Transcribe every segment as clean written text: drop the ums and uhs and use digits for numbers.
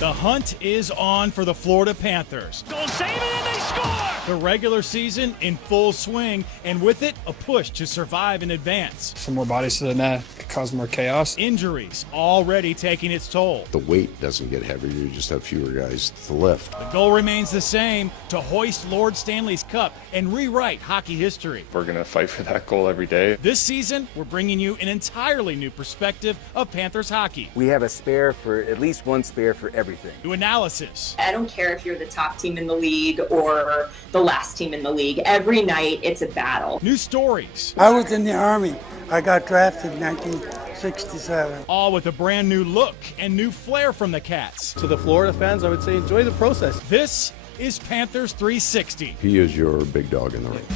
The hunt is on for the Florida Panthers. Goal save it and they score! The regular season in full swing, and with it, a push to survive and advance. Some more bodies to the net could cause more chaos. Injuries already taking its toll. The weight doesn't get heavier, you just have fewer guys to lift. The goal remains the same, to hoist Lord Stanley's Cup and rewrite hockey history. We're going to fight for that goal every day. This season, we're bringing you an entirely new perspective of Panthers hockey. We have at least one spare for everything. New analysis. I don't care if you're the top team in the league or the last team in the league. Every night, it's a battle. New stories. I was in the Army. I got drafted in 1967. All with a brand new look and new flair from the Cats. To the Florida fans, I would say enjoy the process. This is Panthers 360. He is your big dog in the ring.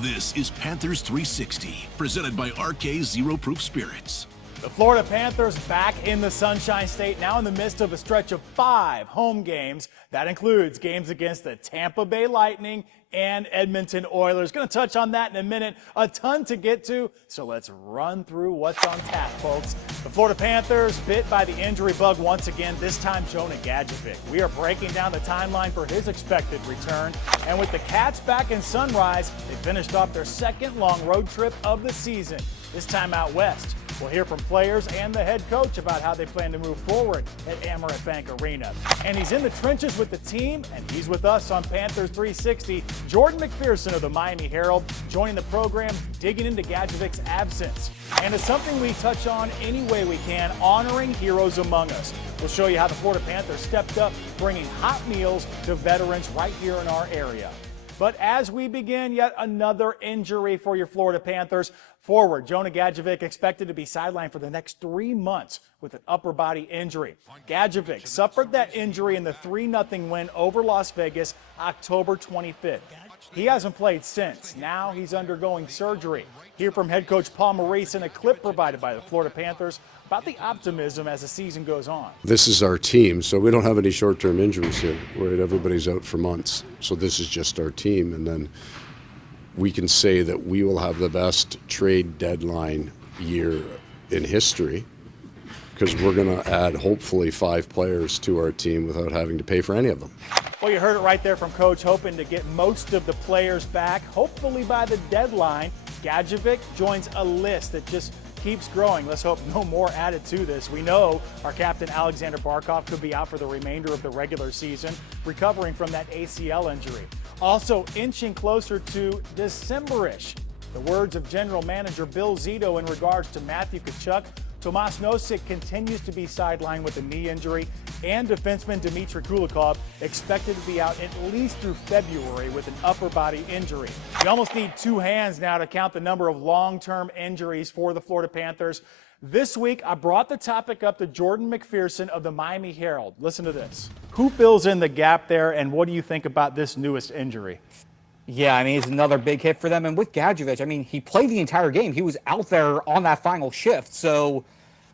This is Panthers 360, presented by RK Zero Proof Spirits. The Florida Panthers back in the Sunshine State, now in the midst of a stretch of 5 home games. That includes games against the Tampa Bay Lightning and Edmonton Oilers. Going to touch on that in a minute. A ton to get to, so let's run through what's on tap, folks. The Florida Panthers bit by the injury bug once again, this time Jonah Gadjovich. We are breaking down the timeline for his expected return. And with the Cats back in Sunrise, they finished off their second long road trip of the season, this time out west. We'll hear from players and the head coach about how they plan to move forward at Amerant Bank Arena. And he's in the trenches with the team, and he's with us on Panthers 360. Jordan McPherson of the Miami Herald joining the program, digging into Gadjovich's absence. And it's something we touch on any way we can, honoring heroes among us. We'll show you how the Florida Panthers stepped up, bringing hot meals to veterans right here in our area. But as we begin, yet another injury for your Florida Panthers. Forward, Jonah Gadjovich expected to be sidelined for the next 3 months with an upper body injury. Gadjovich suffered that injury in the 3-0 win over Las Vegas October 25th. He hasn't played since. Now he's undergoing surgery. Hear from head coach Paul Maurice in a clip provided by the Florida Panthers about the optimism as the season goes on. This is our team, so we don't have any short-term injuries here. Right? Everybody's out for months, so this is just our team. And then we can say that we will have the best trade deadline year in history because we're going to add hopefully 5 players to our team without having to pay for any of them. Well, you heard it right there from Coach, hoping to get most of the players back, hopefully by the deadline. Gadjovich joins a list that just keeps growing. Let's hope no more added to this. We know our captain Alexander Barkov could be out for the remainder of the regular season, recovering from that ACL injury. Also inching closer to December-ish. The words of General Manager Bill Zito in regards to Matthew Tkachuk. Tomas Nosek continues to be sidelined with a knee injury, and defenseman Dmitry Kulikov expected to be out at least through February with an upper body injury. You almost need 2 hands now to count the number of long-term injuries for the Florida Panthers. This week, I brought the topic up to Jordan McPherson of the Miami Herald. Listen to this. Who fills in the gap there, and what do you think about this newest injury? Yeah, I mean, it's another big hit for them. And with Gadjovich, I mean, he played the entire game. He was out there on that final shift. So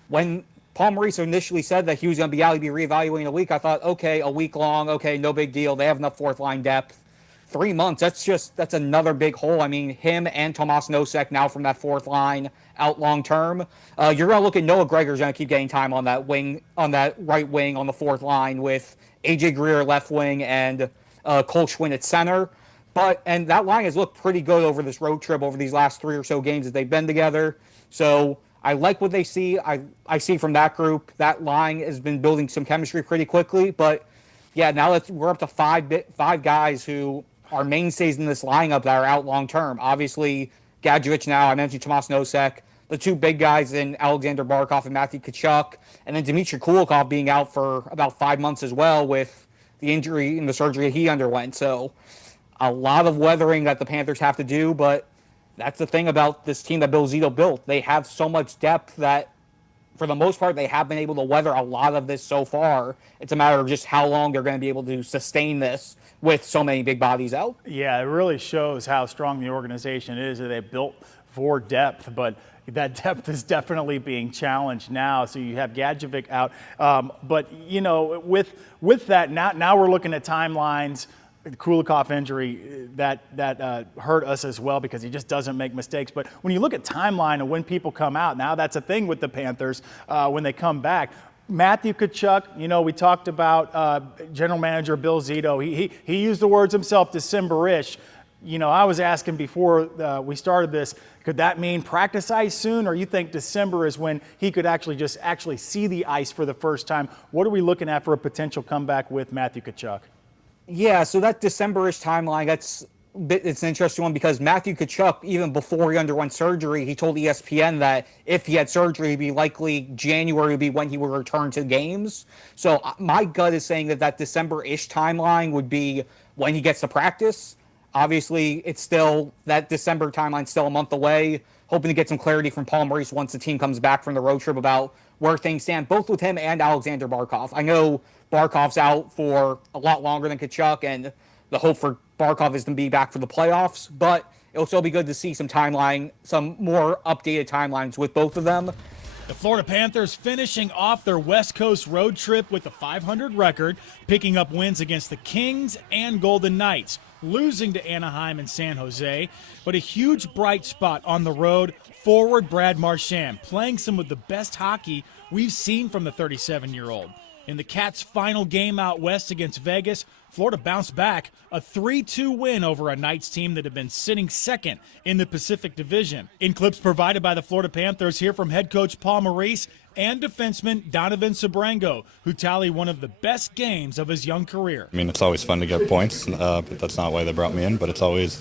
when Paul Maurice initially said that he was going to be out, he'd be reevaluating a week, I thought, okay, a week long, okay, no big deal. They have enough fourth-line depth. 3 months, that's another big hole. I mean, him and Tomas Nosek now from that fourth line out long term. You're going to look at Noah Gregor's going to keep getting time on that wing, on that right wing on the fourth line with AJ Greer left wing and Cole Schwinn at center. And that line has looked pretty good over this road trip over these last 3 or so games that they've been together. So I like what they see. I see from that group, that line has been building some chemistry pretty quickly. But yeah, now we're up to five guys who are mainstays in this lineup that are out long term. Obviously, Gadjovich now, I mentioned Tomas Nosek, the 2 big guys in Alexander Barkov and Matthew Tkachuk, and then Dmitry Kulikov being out for about 5 months as well with the injury and the surgery he underwent. So a lot of weathering that the Panthers have to do, but that's the thing about this team that Bill Zito built. They have so much depth that, for the most part, they have been able to weather a lot of this so far. It's a matter of just how long they're going to be able to sustain this with so many big bodies out. Yeah, it really shows how strong the organization is that they built for depth, but that depth is definitely being challenged now. So you have Gadjovich out. But, you know, with that, now we're looking at timelines Kulikov injury that hurt us as well because he just doesn't make mistakes. But when you look at timeline and when people come out, now that's a thing with the Panthers when they come back. Matthew Tkachuk, we talked about General Manager Bill Zito. He used the words himself, December-ish. I was asking before we started this, could that mean practice ice soon, or you think December is when he could actually see the ice for the first time? What are we looking at for a potential comeback with Matthew Tkachuk? Yeah, so that December-ish timeline, it's an interesting one because Matthew Tkachuk, even before he underwent surgery, he told ESPN that if he had surgery, it'd be likely January would be when he would return to games. So my gut is saying that December-ish timeline would be when he gets to practice. Obviously, it's still that December timeline still a month away. Hoping to get some clarity from Paul Maurice once the team comes back from the road trip about where things stand, both with him and Alexander Barkov. I know Barkov's out for a lot longer than Tkachuk, and the hope for Barkov is to be back for the playoffs, but it'll still be good to see some more updated timelines with both of them. The Florida Panthers finishing off their West Coast road trip with a .500 record, picking up wins against the Kings and Golden Knights, losing to Anaheim and San Jose. But a huge bright spot on the road, forward Brad Marchand, playing some of the best hockey we've seen from the 37-year-old. In the Cats' final game out west against Vegas, Florida bounced back, a 3-2 win over a Knights team that had been sitting second in the Pacific Division. In clips provided by the Florida Panthers, hear from head coach Paul Maurice and defenseman Donovan Sabrango, who tally one of the best games of his young career. I mean, it's always fun to get points, but that's not why they brought me in. But it's always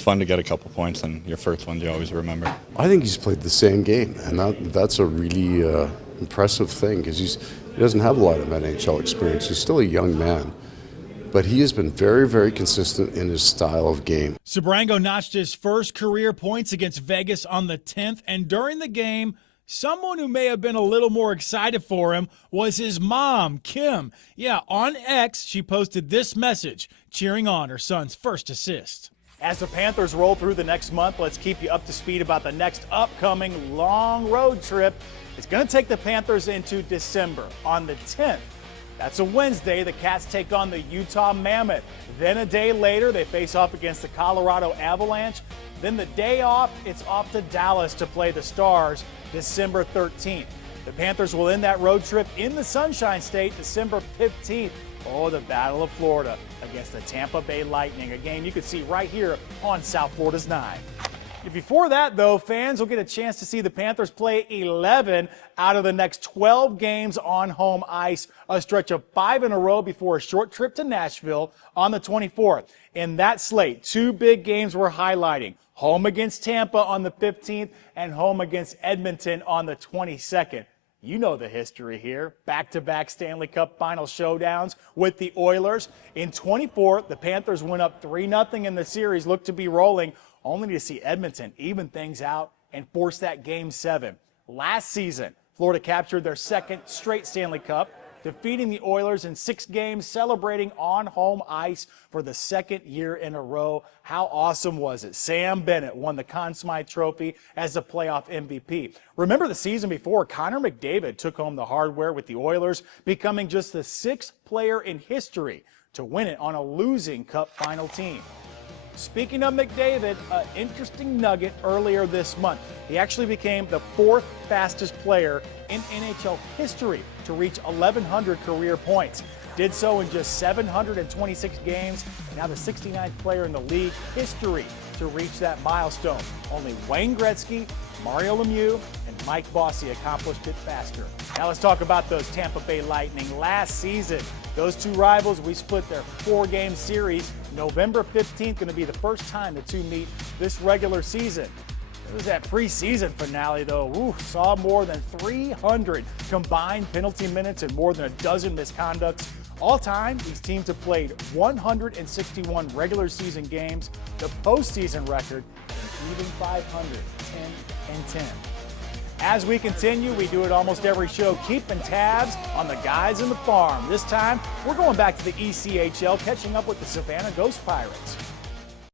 fun to get a couple points, and your first ones you always remember. I think he's played the same game, and that's a really impressive thing because he doesn't have a lot of NHL experience. He's still a young man. But he has been very, very consistent in his style of game. Sabrango notched his first career points against Vegas on the 10th, and during the game, someone who may have been a little more excited for him was his mom, Kim. Yeah, on X, she posted this message, cheering on her son's first assist. As the Panthers roll through the next month, let's keep you up to speed about the next upcoming long road trip. It's going to take the Panthers into December on the 10th. That's a Wednesday. The Cats take on the Utah Mammoth. Then a day later, they face off against the Colorado Avalanche. Then the day off, it's off to Dallas to play the Stars December 13th. The Panthers will end that road trip in the Sunshine State December 15th. Oh, the Battle of Florida against the Tampa Bay Lightning, a game you can see right here on South Florida's 9. Before that, though, fans will get a chance to see the Panthers play 11 out of the next 12 games on home ice, a stretch of 5 in a row before a short trip to Nashville on the 24th. In that slate, 2 big games we're highlighting, home against Tampa on the 15th and home against Edmonton on the 22nd. You know the history here. Back-to-back Stanley Cup final showdowns with the Oilers. In 24, the Panthers went up 3-0 in the series, looked to be rolling, only to see Edmonton even things out and force that Game 7. Last season, Florida captured their second straight Stanley Cup, defeating the Oilers in 6 games, celebrating on home ice for the second year in a row. How awesome was it? Sam Bennett won the Conn Smythe Trophy as the playoff MVP. Remember the season before, Connor McDavid took home the hardware with the Oilers, becoming just the 6th player in history to win it on a losing Cup final team. Speaking of McDavid, an interesting nugget earlier this month. He actually became the 4th fastest player in NHL history to reach 1,100 career points. Did so in just 726 games. Now the 69th player in the league history to reach that milestone. Only Wayne Gretzky, Mario Lemieux, and Mike Bossy accomplished it faster. Now let's talk about those Tampa Bay Lightning. Last season, those two rivals, we split their 4-game series. November 15th, going to be the first time the two meet this regular season. It was that preseason finale, though. Ooh, saw more than 300 combined penalty minutes and more than a dozen misconducts. All time, these teams have played 161 regular season games. The postseason record, an even 500, 10-10. As we continue, we do it almost every show, keeping tabs on the guys in the farm. This time, we're going back to the ECHL, catching up with the Savannah Ghost Pirates.